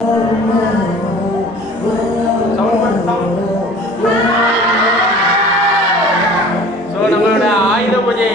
So நம்மளோட ஆயுத பூஜை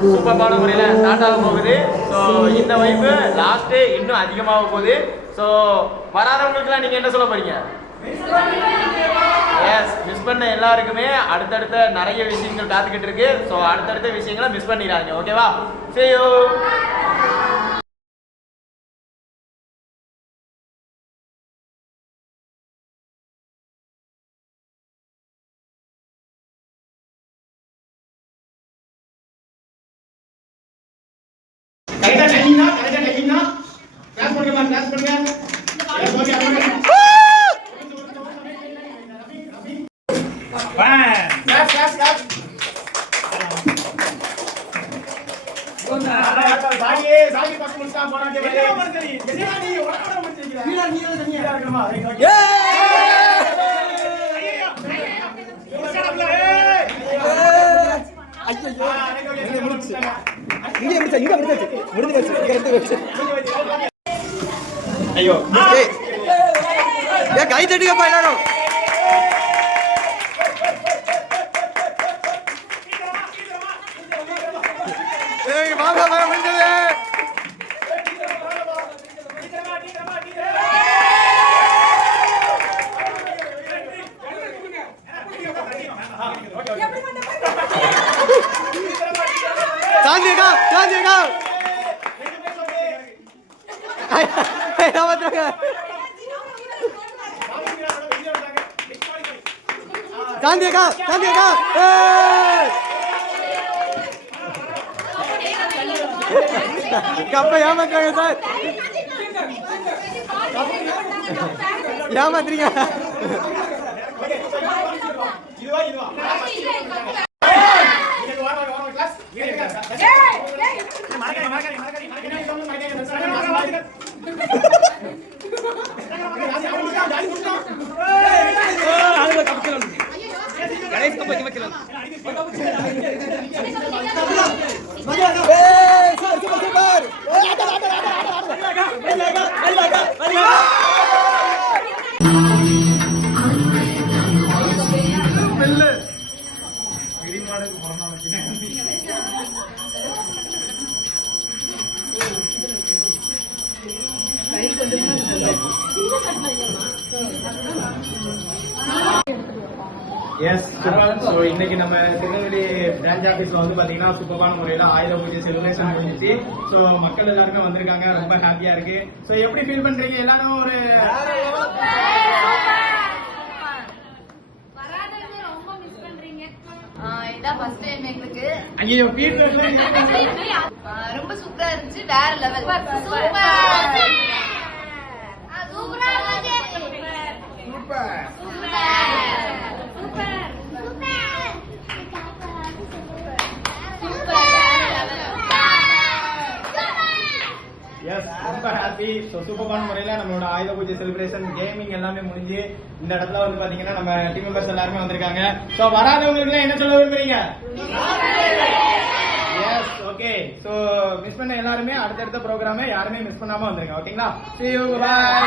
சூப்பரான முறையில் ஸ்டார்ட் ஆக போகுது. ஸோ இந்த வைப்பு லாஸ்ட்டு இன்னும் அதிகமாக போகுது. ஸோ வராதவங்களுக்குலாம் நீங்கள் என்ன சொல்ல போறீங்க? எஸ், மிஸ் பண்ண எல்லாருக்குமே அடுத்தடுத்த நிறைய விஷயங்கள் காத்துக்கிட்டு இருக்கு. ஸோ அடுத்தடுத்த விஷயங்களை மிஸ் பண்ணிடாதீங்க. ஓகேவா? See you. கரெக்டா டைமிங்கா கிளாஸ் பண்ணுங்க கிளாஸ் பண்ணுங்க ஓகே கிளாஸ் சாகி பக்கம் முடிச்சா போறாங்க என்ன நீ உடனே முடிச்சிருக்கீங்க நீ தனியா இருக்கமா ஐயோ கை தட்டுக்கப்பா எல்லாரும். கப்ப ஏமாத்துறாங்க சார், ஏமாத்துறீங்க. இன்னைக்கு நம்ம திருநெல்வேலி பிரான்ச் ஆபீஸ்ல வந்து பாத்தீங்கன்னா சூப்பரான முறையில ஆயுத பூஜை செலிப்ரேஷன் முடிஞ்சிச்சு. சோ மக்கள் எல்லாருமே வந்திருக்காங்க, ரொம்ப ஹாப்பியா இருக்கு. சோ எப்படி ஃபீல் பண்றீங்க எல்லாரும்? ஒரு ஐயோ ரொம்ப சூப்பரா இருந்துச்சு, வேற லெவல். ரொம்ப ஹாப்பி. சூப்பரான முறையில நம்மளோட ஆயுத பூஜை செலிப்ரேஷன் கேமிங் எல்லாமே முடிஞ்சு இந்த இடத்துல வந்து பாத்தீங்கன்னா நம்ம டீம் மெம்பர்ஸ் எல்லாருமே வந்திருக்காங்க. சோ வராதவங்களுக்கு என்ன சொல்ல விரும்புறீங்க? S, okay. சோ மிஸ் பண்ண எல்லாருமே அடுத்தடுத்த ப்ரோக்ராமை யாருமே மிஸ் பண்ணாம வந்துருங்க. ஓகேங்களா? See you, bye.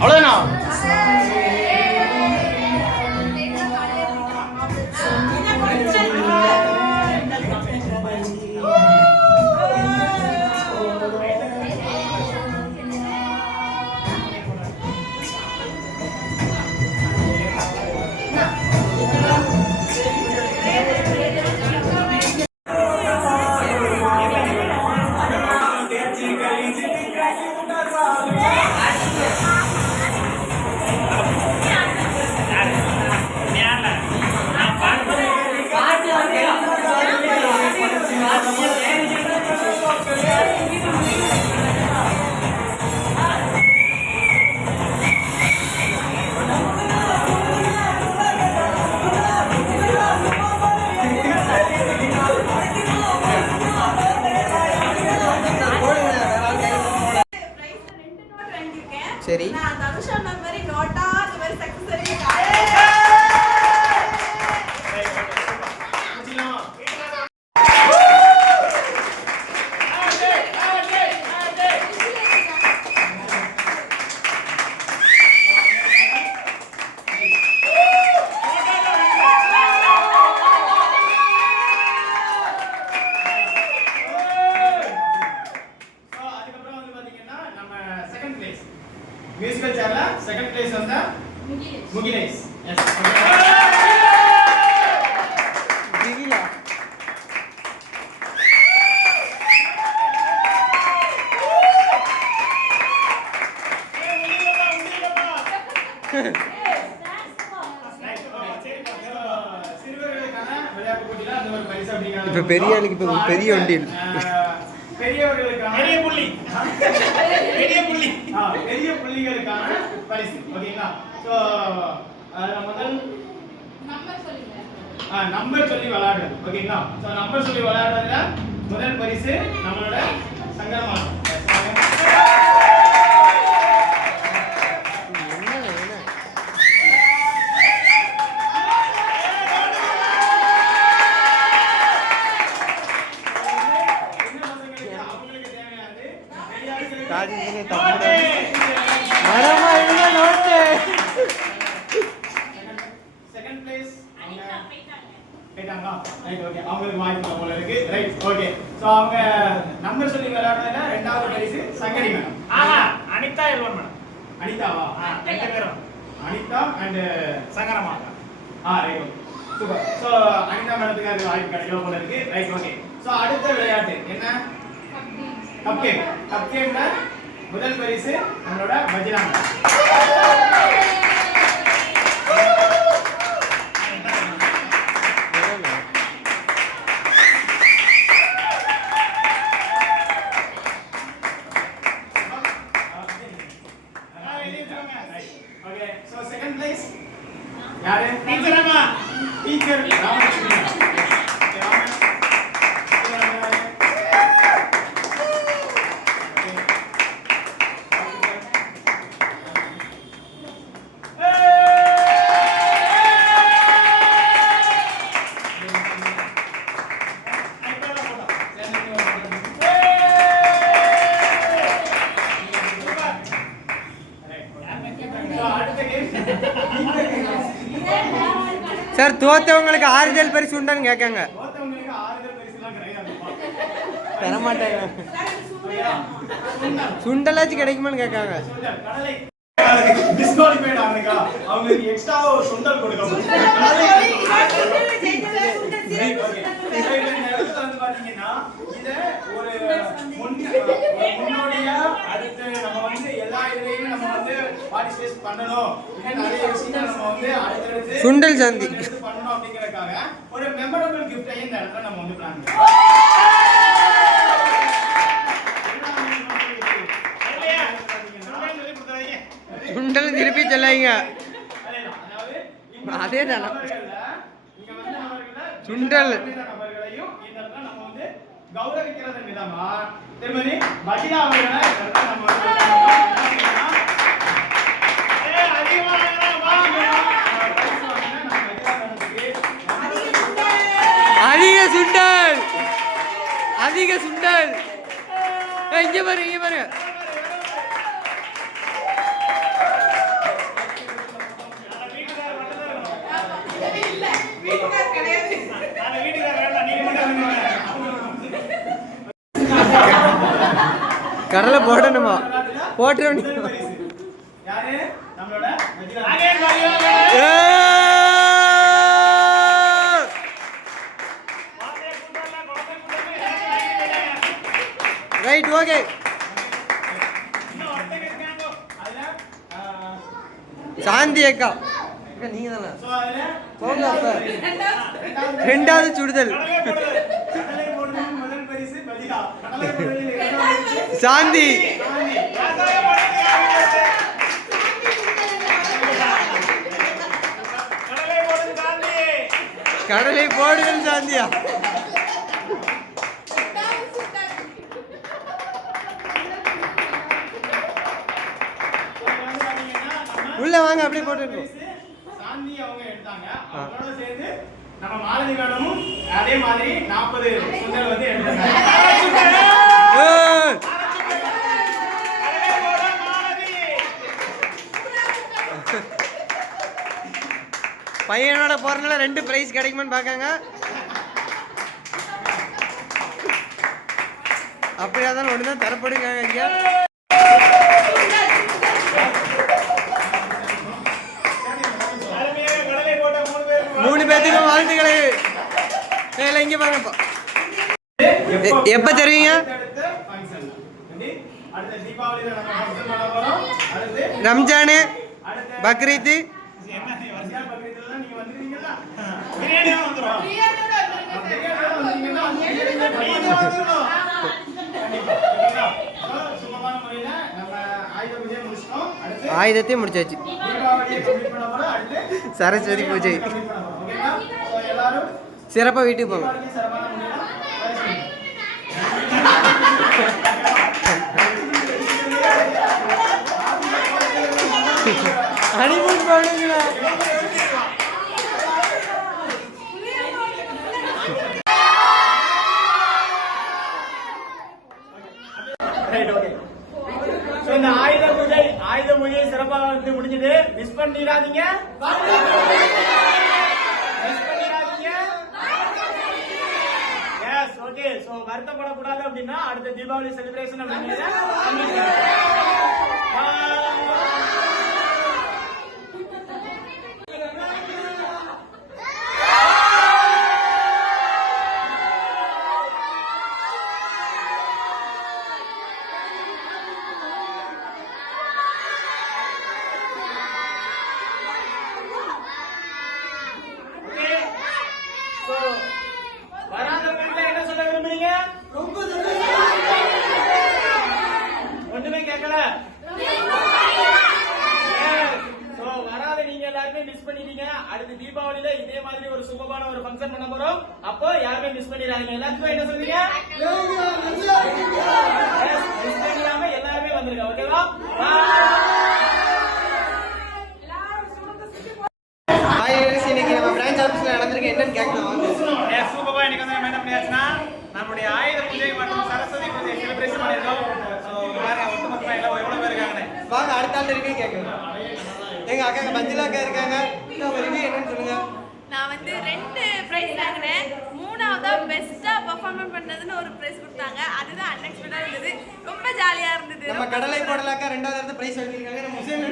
அவ்வளவுதான். சரி நான் தனுஷா மாதிரி நோட்டா அந்த மாதிரி சக்சஸ் மியூசிக்கல் சேர்ல செகண்ட் பிளேஸ் வந்த முகிலேஷ் எஸ் திகிலா சிறுவர்களுக்கான விளையாட்டு போட்டியில அந்த ஒரு பரிசு அப்படிங்கிறது இப்ப பெரிய ஆளுக்கு இப்ப பெரிய வண்டியில் பெரியவர்களுக்கான பெரிய புள்ளி பெரிய புள்ளிகளுக்கான பரிசு ஓகேங்களா சோ முதல் நம்பர் சொல்லி விளையாடுறது ஓகேங்களா சோ நம்பர் சொல்லி விளையாடுறதுல முதல் பரிசு நம்மளோட சங்கரமானம் செகண்ட் பிளேஸ் ரைட் ஓகே அவங்களுக்கு வாய்ப்பு போல இருக்கு ரைட் ஓகே சோ அவங்க நம்பர் சொல்லி விளையாடுறதுல இரண்டாவது பரிசு Shankari madam Anitha eleven madam அனிதாவா ரெண்டு பேரும் அனிதா அண்ட் சங்கரமா right okay super so Anitha மேடத்துக்கு அது வாய்ப்பு கிடைக்கல போல இருக்கு ரைட் ஓகே சோ அடுத்த விளையாட்டு என்ன கப் கேம்ல முதல் பரிசு நம்மளோட bajra okay so second place யாரு டீச்சர் ராமலட்சுமி சார் தோத்தவங்களுக்கு ஆறுதல் பரிசு உண்டான்னு கேட்காங்க தோத்தவங்களுக்கு ஆறுதல் பரிசுலாம் கிடையாதுப்பா தர மாட்டாங்க சுண்டலாச்சும் கிடைக்குமான்னு கேட்காங்க கடலை டிஸ்குவாலிஃபைட் ஆனதுக்கா அவங்களுக்கு எக்ஸ்ட்ரா ஒரு சுண்டல் கொடுக்கணும் பாத்தீங்கன்னா இத ஒரு முன்னோடியா அடுத்து நம்ம வந்து எல்லா இதுலயுமே நம்ம வந்து பார்ட்டிசிபேட் பண்ணணும் இன்னும் நிறைய விஷயங்கள் நம்ம வந்து அடுத்தடுத்து சுண்டல் சந்தி பண்ணணும் அப்படிங்கறதுக்காக ஒரு மெமரபிள் கிஃப்டையும் இந்த இடத்துல நம்ம வந்து பிளான் சுண்டல் திருப்பி சொல்லாங்க அதே தானே சுண்டல் கௌரவிக்கிறது விதமா திருமதி பஜிதா அவர்களை நம்ம அதிக சுண்டல் அதிக சுண்டல் இங்க பாருங்க கடலை போடணுமா போட்டு யாரு நம்மளோட ரைட் ஓகே சாந்தி அக்கா நீங்க தானே So, அதுல போங்க அப்ப ரெண்டாவது சுடுதல் கடலை போடுதலில் முதல் பரிசு பதிகா. கடலை போடுதலில் இரண்டாவது பரிசு சாந்தி சாந்தி. கடலை போடுது காந்தி. கடலை போடுதல் சாந்தியா இது வந்து பாத்தீங்கன்னா நம்ம உள்ள வாங்க அப்படியே போட்டுருக்கோம் சாந்தி அவங்க எடுத்தாங்க. அவங்களோட சேர்ந்து நம்ம மாலதி மேடமும் அதே மாதிரி 40 சுண்டல் வந்து எடுத்தாங்க. ஏய்! கடலை போட மாலதி. பையனோட போறதுனால 2 பிரைஸ் கிடைக்குமான்னு பார்க்காங்க அப்படியா தான் ஒன்று தான் தரப்படுங்க இங்க அருமையாக கடலை போட்ட 3 பேருக்கு 3 பேத்துக்கும் வாழ்த்துக்களை இல்லை இங்க பாருங்கப்பா எப்ப தருவீங்க அடுத்த function. எப்படி? அடுத்த தீபாவளியில நம்ம function பண்ண போறோம். அடுத்து ரம்ஜானு அடுத்த பக்ரீத்து என்ன நீ வரிசையா ரம்ஜான் பக்ரீத்லாம் நீங்க வந்துருவீங்களா? பிரியாணி தான் வந்துரும். பிரியாணியோட வந்தீங்கன்னா நீங்க வந்துரும். கண்டிப்பா. சரிங்களா? So, சுபமான முறையில நம்ம ஆயுத பூஜையை முடிச்சிட்டோம். அடுத்து ஆயுதத்தையும் முடிச்சாச்சு தீபாவளியை complete பண்ண போறோம். அடுத்து சரஸ்வதி பூஜை complete பண்ண போறோம். ஓகேங்களா? So, எல்லாரும் சிறப்பா வீட்டுக்கு போங்க தீபாவளிக்கு சிறப்பான முறையில வழிபடுங்க. ஹனிமூன் போடுங்களா Right, okay. So, இந்த ஆயுத பூஜை சிறப்பா வந்து முடிஞ்சது. மிஸ் பண்ணிடாதீங்க. மிஸ் பண்ணிடாதீங்க. Yes, okay. So, வருத்தப்படக்கூடாது அப்படின்னா அடுத்த தீபாவளி செலிப்ரேஷன் அப்படிங்கிறத வராதவங்க என்ன சொல்ல விரும்புறீங்க? ஒண்ணுமே கேட்கல. So, வராத நீங்க எல்லாருமே மிஸ் பண்ணிட்டீங்க. அடுத்த தீபாவளியில இதே மாதிரி ஒரு சூப்பரான ஒரு ஃபங்க்ஷன் பண்ண போறோம். அப்போ யாருமே மிஸ் பண்ணிடாதீங்க. எல்லாத்துக்கும் என்ன சொல்றீங்க? Yes, மிஸ் பண்ணிடாம எல்லாருமே வந்துருங்க. ஓகேவா? இன்னைக்கு நம்ம பிரான்ச் ஆஃபீஸ்ல நடந்திருக்கு என்னன்னு கேட்கலாம் வாங்க சூப்பரா இன்னைக்கு வந்து நம்ம என்ன பண்ணியாச்சுன்னா நம்மளுடைய ஆயுத பூஜை மற்றும் சரஸ்வதி பூஜை செலிப்ரேஷன் பண்ணியிருக்கோம். ஸோ பாருங்க ஒட்டுமொத்தமா எல்லாம் எவ்வளவு பேர் இருக்காங்கன்னு. வாங்க அடுத்த ஆள் இருக்கு கேட்கலாம் எங்க அக்கா மஞ்சுளா அக்கா இருக்காங்க உங்க ரிவ்யூ என்னன்னு சொல்லுங்க நான் வந்து 2 பிரைஸ் வாங்கினேன். 3ஆவதா பெஸ்டா பெர்ஃபார்மன்ஸ் பண்ணதுன்னு ஒரு பிரைஸ் கொடுத்தாங்க. அதுதான் அன்எக்ஸ்பெக்டடா இருந்தது. ரொம்ப ஜாலியா இருந்தது. நம்ம கடலை போடலாக்கா 2வது இடத்துல பிரைஸ் வாங்கிருக்காங்க நம்ம முஸ்லீம்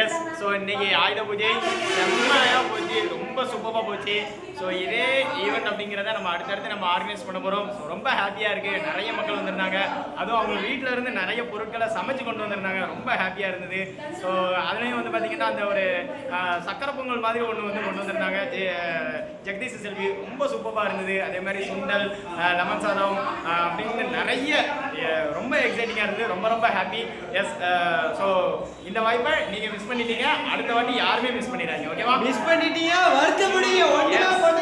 எஸ் ஸோ இன்னைக்கு ஆயுத பூஜை செம்மையாக போச்சு, ரொம்ப சூப்பராக போச்சு. ஸோ இதே ஈவெண்ட் அப்படிங்கிறத நம்ம அடுத்தடுத்து நம்ம ஆர்கனைஸ் பண்ண போகிறோம். ஸோ ரொம்ப ஹாப்பியாக இருக்குது. நிறைய மக்கள் வந்திருந்தாங்க. அதுவும் அவங்க வீட்டில் இருந்து நிறைய பொருட்களை சமைச்சு கொண்டு வந்திருந்தாங்க. ரொம்ப ஹாப்பியாக இருந்தது. ஸோ அதுலேயும் வந்து பார்த்திங்கன்னா அந்த ஒரு சக்கரை பொங்கல் மாதிரி ஒன்று வந்து கொண்டு வந்திருந்தாங்க ஜெகதீஷ் செல்வி. ரொம்ப சூப்பராக இருந்தது. அதே மாதிரி சுண்டல், லெமன் சாதம் அப்படின்னு நிறைய ரொம்ப எக்ஸைட்டிங்காக இருந்தது. ரொம்ப ரொம்ப ஹாப்பி. எஸ் ஸோ இந்த வாய்ப்பை நீங்கள் மிஸ் பண்ணிட்டீங்க. அடுத்த வாட்டி யாருமே மிஸ் பண்ணிடாதீங்க. ஓகேவா? மிஸ் பண்ணிட்டீங்க வருத்த முடியும் ஒண்ணுமே பண்ண